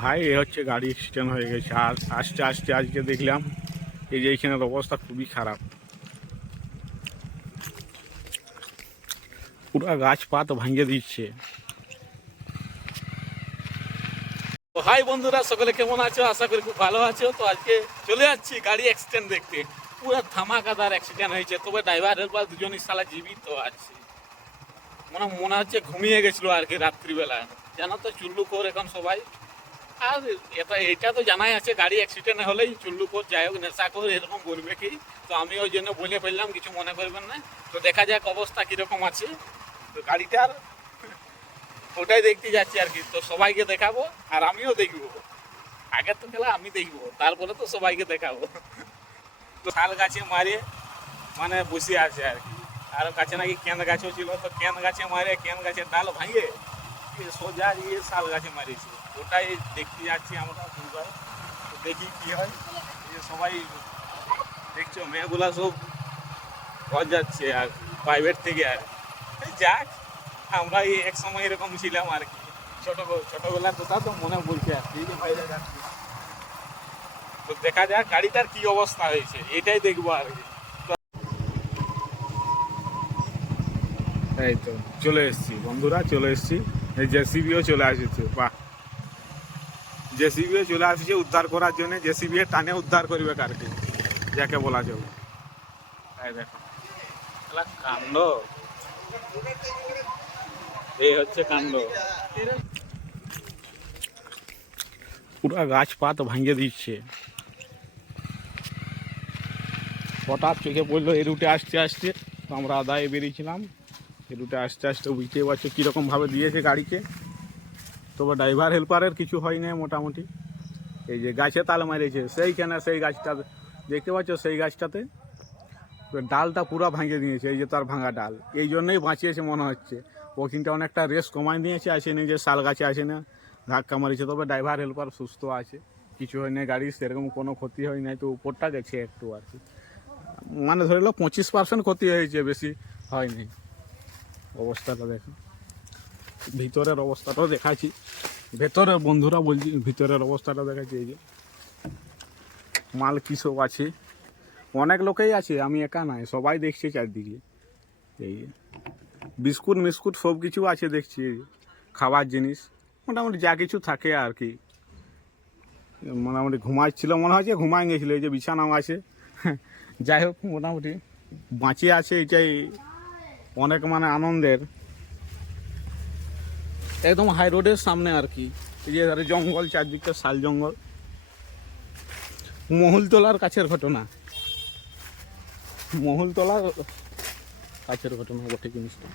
ভাই, এ হচ্ছে গাড়ি অ্যাক্সিডেন্ট হয়ে গেছে। আর আস্তে আস্তে আজকে দেখলাম, এই যে এইখানের অবস্থা খুবই খারাপ। পুরো গাছপাত ভাঙিয়ে দিচ্ছে। হাই বন্ধুরা, সকলে কেমন আছো? আশা করি খুব ভালো আছো। তো আজকে চলে যাচ্ছি গাড়ি অ্যাক্সিডেন্ট দেখতে। পুরো ধামাকাদার অ্যাক্সিডেন্ট হয়েছে। তবে ড্রাইভার হেল্পার দুজনই সালা জীবিত আছে। মনে মনে হচ্ছে ঘুমিয়ে গেছিল আর কি রাত্রিবেলা জানো তো চুল্লুকোর এখন সবাই। আর এটা এটা তো জানাই আছে, গাড়ি অ্যাক্সিডেন্ট হলেই চুল্লুকোর যাই হোক নেশা নেশাখোর এরকম বলবে কি? তো আমি ওই জন্য বলে ফেললাম, কিছু মনে করবেন না। তো দেখা যাক অবস্থা কীরকম আছে। তো গাড়িটার ওটাই দেখতে যাচ্ছি আর কি। তো সবাইকে দেখাবো আর আমিও দেখব। আগে তো খেলা আমি দেখব, তারপরে তো সবাইকে দেখাবো। তো শাল গাছে মারে মানে বসে আছে আর কি। আর কাছে নাকি কেন গাছও ছিল, তো কেন গাছে মারে, কেন গাছের ডাল ভাঙে এ সোজা গিয়ে শাল গাছে মারিয়েছে ওটাই দেখতে যাচ্ছি আমরা দুবার তো দেখি কি হয় সবাই দেখছ মেয়েগুলা সব ঘর যাচ্ছে আর প্রাইভেট থেকে আর যাক আমরা এই এক সময় এরকম ছিলাম আর কি ছোট ছোটবেলার কথা তো মনে পড়ছে আর কি বাইরে যাচ্ছি তো দেখা যাক গাড়িটার কি অবস্থা হয়েছে এটাই দেখব আর কি এই তো, চলে এসেছি। বন্ধুরা, চলে এসেছি। জেসিবিও চলে আসছে, বাহ। জেসিবিও চলে আসছে উদ্ধার করার জন্য, জেসিবি টানে উদ্ধার করবে কারকে, যাকে বলা দেখো। কাণ্ড। এই হচ্ছে কাণ্ড। পুরো গাছপাত ভাঙিয়ে দিচ্ছে। হঠাৎ চোখে পড়ল, এই রুটে আসতে আসতে আমরা আদায় বেরিয়েছিলাম। রুটে আস্তে আসতে বুঝতে পারছ কীরকমভাবে দিয়েছে গাড়িকে। তবে ড্রাইভার হেল্পারের কিছু হয় না মোটামুটি। এই যে গাছে তাল মারিয়েছে সেইখানে সেই গাছটা, দেখতে পাচ্ছ সেই গাছটাতে ডালটা পুরো ভাঙিয়ে দিয়েছে, এই যে তার ভাঙা ডাল। এই জন্যই বাঁচিয়েছে মনে হচ্ছে। ওখানটা অনেকটা রেস কমাই দিয়েছে, আসেনি যে শাল গাছে আসে না, ধাক্কা মারিছে। তবে ড্রাইভার হেল্পার সুস্থ আছে, কিছু হয় না গাড়ির সেরকম কোনো ক্ষতি হয় নাই তো উপরটা গেছে একটু আর কি। মানে ধরে লো পঁচিশ পার্সেন্ট ক্ষতি হয়েছে, বেশি হয়নি। অবস্থাটা দেখো। ভিতরের অবস্থাটাও দেখাচ্ছি। ভেতরের বন্ধুরা বলছি, ভিতরের অবস্থাটা দেখাচ্ছি এই যে। মাল কী সব আছে? অনেক লোকেই আছে, আমি একা নাই সবাই দেখছি চারদিকে। এই যে। বিস্কুট মিস্কুট সব কিছু আছে দেখছি, এই যে। খাবার জিনিস, মোটামুটি যা কিছু থাকে আর কি। মোটামুটি ঘুমাচ্ছিল, মনে হচ্ছে ঘুমাই গেছিল, এই যে বিছানাও আছে। যাই হোক, মোটামুটি বাঁচিয়ে আছে, এটাই অনেক মানে আনন্দের। একদম হাই রোডের সামনে আর কি। যে ধারে জঙ্গল, চারদিকটা শাল জঙ্গল। মহুলতলার কাছের ঘটনা। মহুলতলার কাছের ঘটনা বটে জিনিসটা।